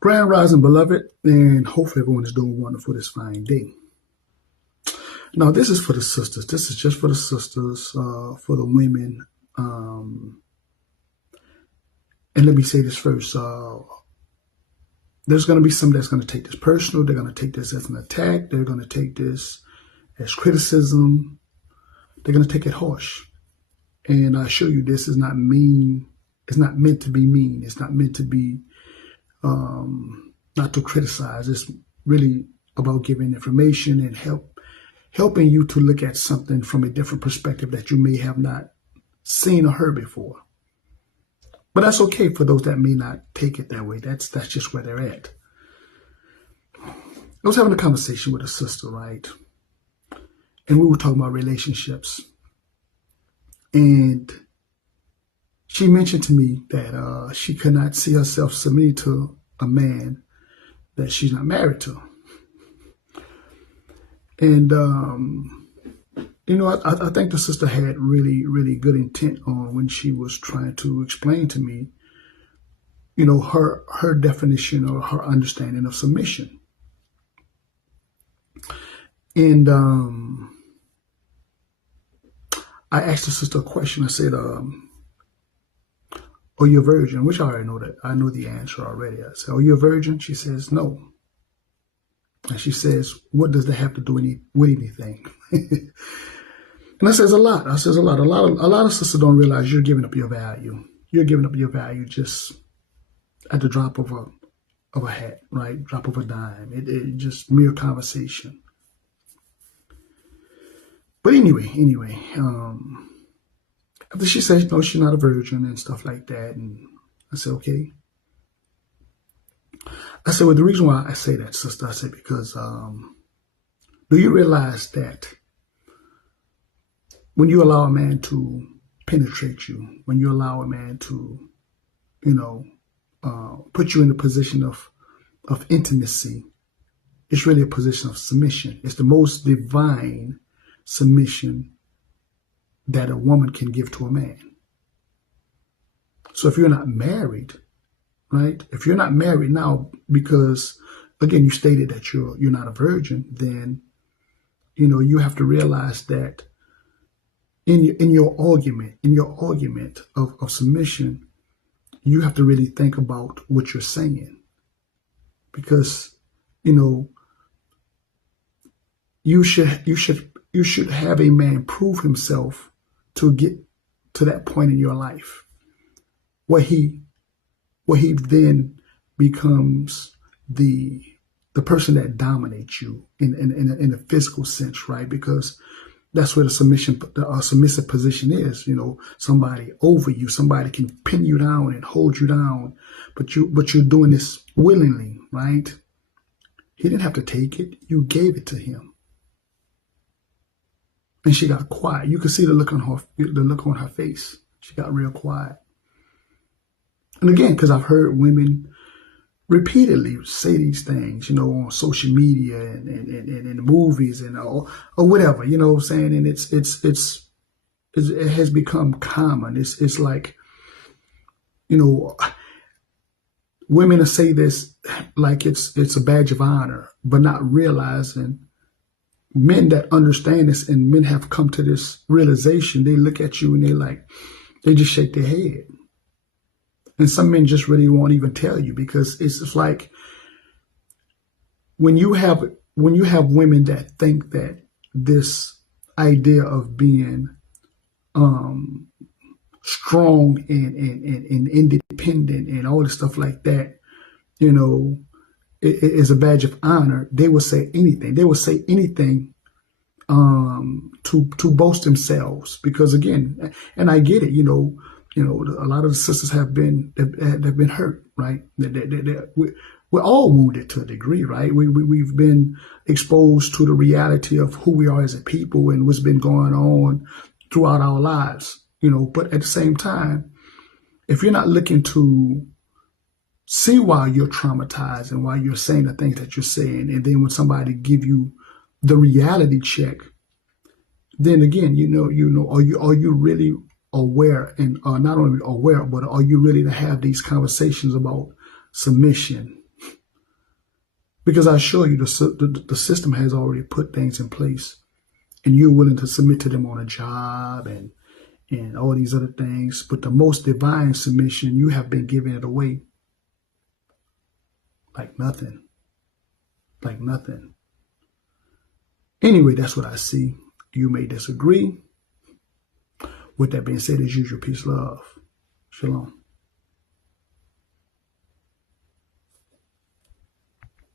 Grand Rising, beloved, and hopefully everyone is doing wonderful this fine day. Now, this is for the sisters. This is just for the sisters, for the women. And let me say this first. There's going to be some that's going to take this personal. They're going to take this as an attack. They're going to take this as criticism. They're going to take it harsh. And I assure you, this is not mean. It's not meant to be mean. It's not meant to be not to criticize. It's really about giving information and helping you to look at something from a different perspective that you may have not seen or heard before. But that's okay for those that may not take it that way. That's just where they're at. I was having a conversation with a sister, right? And we were talking about relationships. And she mentioned to me that she could not see herself submitting to a man that she's not married to. And, I think the sister had really, really good intent on when she was trying to explain to me, her definition or her understanding of submission. And I asked the sister a question. I said, are you a virgin? Which I already know that. I know the answer already. I said, are you a virgin? She says, no. And she says, what does that have to do with anything? And that says a lot. I says a lot. A lot of sisters don't realize you're giving up your value. You're giving up your value just at the drop of a hat, right? Drop of a dime. It just mere conversation. But anyway, after she says, no, she's not a virgin and stuff like that. And I said, okay. I said, well, the reason why I say that, sister, I said, because do you realize that when you allow a man to penetrate you, when you allow a man to, put you in a position of intimacy, it's really a position of submission. It's the most divine submission that a woman can give to a man. So if you're not married, right? If you're not married now, because again, you stated that you're not a virgin, then, you have to realize that in your argument of submission, you have to really think about what you're saying, because, you should have a man prove himself to get to that point in your life where he then becomes the person that dominates you in a physical sense, right? Because that's where the submissive position is. Somebody over you, somebody can pin you down and hold you down, but you're doing this willingly, right? He didn't have to take it; you gave it to him. And she got quiet. You could see the look on her face. She got real quiet. And again, because I've heard women repeatedly say these things, on social media and in the movies and or whatever, what I'm saying? And it has become common. It's like, women will say this like it's a badge of honor, but not realizing men that understand this and men have come to this realization. They look at you and they just shake their head. And some men just really won't even tell you, because it's like when you have women that think that this idea of being strong and independent and all this stuff like that, is a badge of honor, they will say anything. They will say anything to boast themselves, because again, and I get it, a lot of the sisters have been hurt, right? We're all wounded to a degree, right? We've been exposed to the reality of who we are as a people and what's been going on throughout our lives, But at the same time, if you're not looking to see why you're traumatized and why you're saying the things that you're saying, and then when somebody give you the reality check, then again, are you really aware, and not only aware, but are you ready to have these conversations about submission Because I assure you, the system has already put things in place, and you're willing to submit to them on a job and all these other things. But the most divine submission, you have been giving it away like nothing, like nothing. Anyway, that's what I see. You may disagree. With that being said, as usual, peace, love. Shalom.